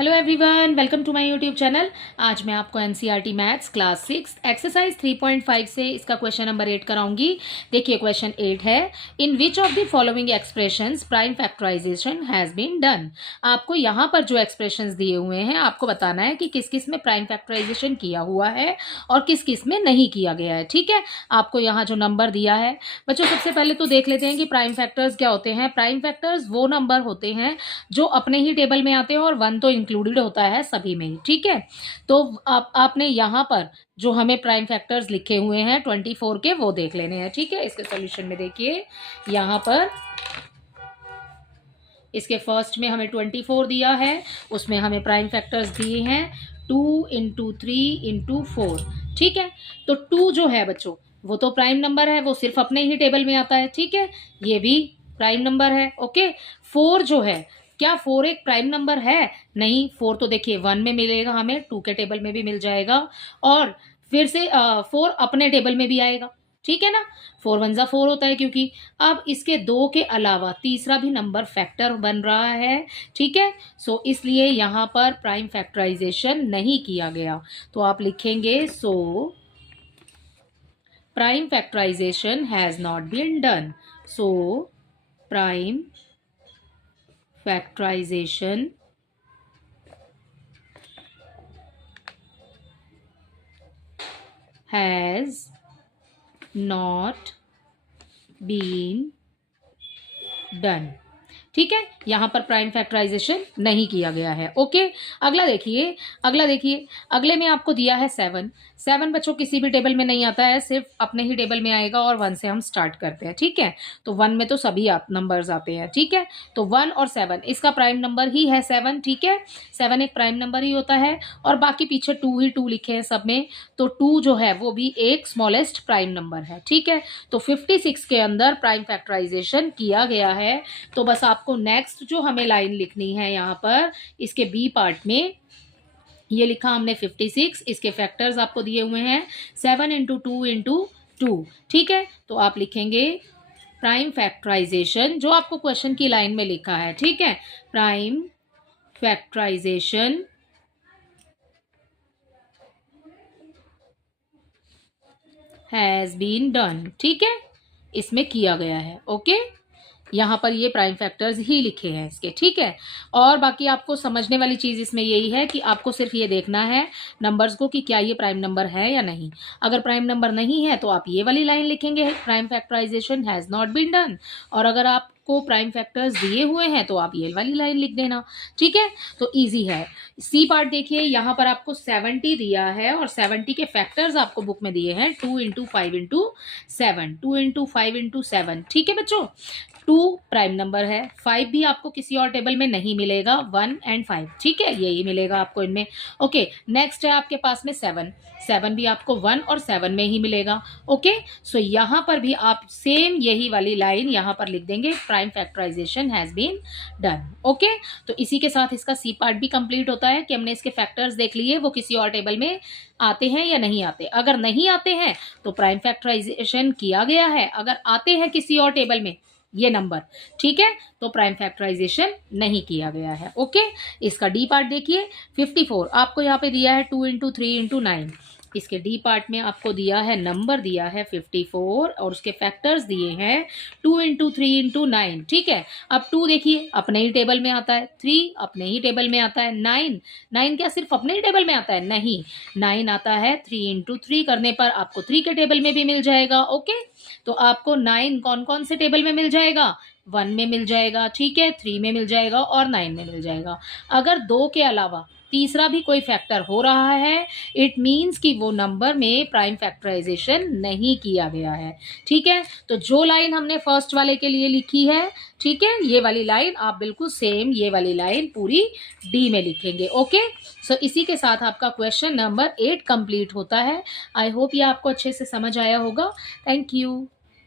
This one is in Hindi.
Hello everyone, welcome to my YouTube channel. आज मैं आपको एनसीईआरटी मैथ्स क्लास 6 एक्सरसाइज 3.5 से इसका क्वेश्चन नंबर 8 कराऊंगी। देखिए क्वेश्चन 8 है, in which of the following expressions prime factorisation has been done. आपको यहाँ पर जो एक्सप्रेशंस दिए हुए हैं आपको बताना है कि किस किस में प्राइम फैक्टराइजेशन किया हुआ है और किस किस में नहीं किया गया है। ठीक है, आपको यहाँ जो नंबर दिया है बच्चों, सबसे पहले तो देख लेते हैं कि प्राइम फैक्टर्स क्या होते हैं। प्राइम फैक्टर्स वो नंबर होते हैं जो अपने ही टेबल में आते हैं और 1 तो इंक्लूडेड होता है सभी में ही। ठीक है, तो आपने यहाँ पर जो हमें प्राइम फैक्टर्स लिखे हुए हैं 24 के, वो देख लेने हैं। ठीक है, इसके सॉल्यूशन में देखिए यहाँ पर इसके फर्स्ट में हमें 24 दिया है, उसमें हमें प्राइम फैक्टर्स दिए हैं 2 इंटू 3 इंटू 4। ठीक है, तो 2 जो है बच्चों वो तो प्राइम नंबर है, वो सिर्फ अपने ही टेबल में आता है। ठीक है, ये भी प्राइम नंबर है। ओके, 4 जो है, क्या 4 एक प्राइम नंबर है? नहीं, 4 तो देखिए 1 में मिलेगा, हमें 2 के टेबल में भी मिल जाएगा और फिर से 4 अपने टेबल में भी आएगा। ठीक है ना, 4 1 जा 4 होता है, क्योंकि अब इसके 2 के अलावा तीसरा भी नंबर फैक्टर बन रहा है। ठीक है, सो इसलिए यहाँ पर प्राइम फैक्टराइजेशन नहीं किया गया, तो आप लिखेंगे so prime factorisation has not been done. So prime factorization has not been done। ठीक है, यहां पर प्राइम फैक्टराइजेशन नहीं किया गया है। ओके, अगला देखिए, अगले में आपको दिया है 7 बच्चों किसी भी टेबल में नहीं आता है, सिर्फ अपने ही टेबल में आएगा और 1 से हम स्टार्ट करते हैं। ठीक है, तो 1 में तो सभी नंबर्स आते हैं। ठीक है, तो 1 और 7 इसका प्राइम नंबर ही है 7। ठीक है, 7 एक प्राइम नंबर ही होता है और बाकी पीछे 2 ही 2 लिखे हैं सब में, तो 2 जो है वो भी एक स्मॉलेस्ट प्राइम नंबर है। ठीक है, तो 56 के अंदर प्राइम फैक्टराइजेशन किया गया है। तो बस आपको नेक्स्ट जो हमें लाइन लिखनी है यहाँ पर इसके बी पार्ट में, ये लिखा हमने 56, इसके फैक्टर्स आपको दिए हुए हैं 7 इंटू 2 इंटू 2। ठीक है, तो आप लिखेंगे प्राइम फैक्टराइजेशन, जो आपको क्वेश्चन की लाइन में लिखा है। ठीक है, prime factorisation has been done. ठीक है, इसमें किया गया है। ओके, यहाँ पर ये प्राइम फैक्टर्स ही लिखे हैं इसके। ठीक है, और बाकी आपको समझने वाली चीज़ इसमें यही है कि आपको सिर्फ ये देखना है नंबर्स को कि क्या ये प्राइम नंबर है या नहीं। अगर प्राइम नंबर नहीं है तो आप ये वाली लाइन लिखेंगे, prime factorization has not been done, और अगर आपको प्राइम फैक्टर्स दिए हुए हैं तो आप ये वाली लाइन लिख देना। ठीक है, तो ईजी है। सी पार्ट देखिए, यहाँ पर आपको 70 दिया है और 70 के फैक्टर्स आपको बुक में दिए हैं 2 इंटू 5 इंटू 7, 2 इंटू 5 इंटू 7। ठीक है बच्चों, 2 प्राइम नंबर है, 5 भी आपको किसी और टेबल में नहीं मिलेगा, 1 एंड 5। ठीक है, यही मिलेगा आपको इनमें। ओके, नेक्स्ट है आपके पास में 7 भी आपको 1 और 7 में ही मिलेगा। ओके, सो यहाँ पर भी आप सेम यही वाली लाइन यहाँ पर लिख देंगे, prime factorisation has been done. Okay, तो इसी के साथ इसका सी पार्ट भी कंप्लीट होता है कि हमने इसके फैक्टर्स देख लिए वो किसी और टेबल में आते हैं या नहीं आते। अगर नहीं आते हैं तो प्राइम फैक्टराइजेशन किया गया है, अगर आते हैं किसी और टेबल में ये नंबर, ठीक है, तो प्राइम फैक्टराइजेशन नहीं किया गया है। ओके, इसका डी पार्ट देखिए, 54 आपको यहाँ पे दिया है 2 इंटू 3 इंटू 9, इसके डी पार्ट में आपको दिया है नंबर दिया है 54 और उसके फैक्टर्स दिए हैं 2 इंटू 3 इंटू 9। ठीक है, अब 2 देखिए अपने ही टेबल में आता है, 3 अपने ही टेबल में आता है, 9 क्या सिर्फ अपने ही टेबल में आता है? नहीं, 9 आता है 3 इंटू 3 करने पर आपको 3 के टेबल में भी मिल जाएगा। ओके, तो आपको 9 कौन कौन से टेबल में मिल जाएगा? 1 में मिल जाएगा, ठीक है, 3 में मिल जाएगा और 9 में मिल जाएगा। अगर 2 के अलावा तीसरा भी कोई फैक्टर हो रहा है, इट मीन्स कि वो नंबर में प्राइम फैक्टराइजेशन नहीं किया गया है। ठीक है, तो जो लाइन हमने फर्स्ट वाले के लिए लिखी है, ठीक है, ये वाली लाइन आप बिल्कुल सेम ये वाली लाइन पूरी डी में लिखेंगे। ओके, सो इसी के साथ आपका क्वेश्चन नंबर 8 कंप्लीट होता है। आई होप ये आपको अच्छे से समझ आया होगा। Thank you.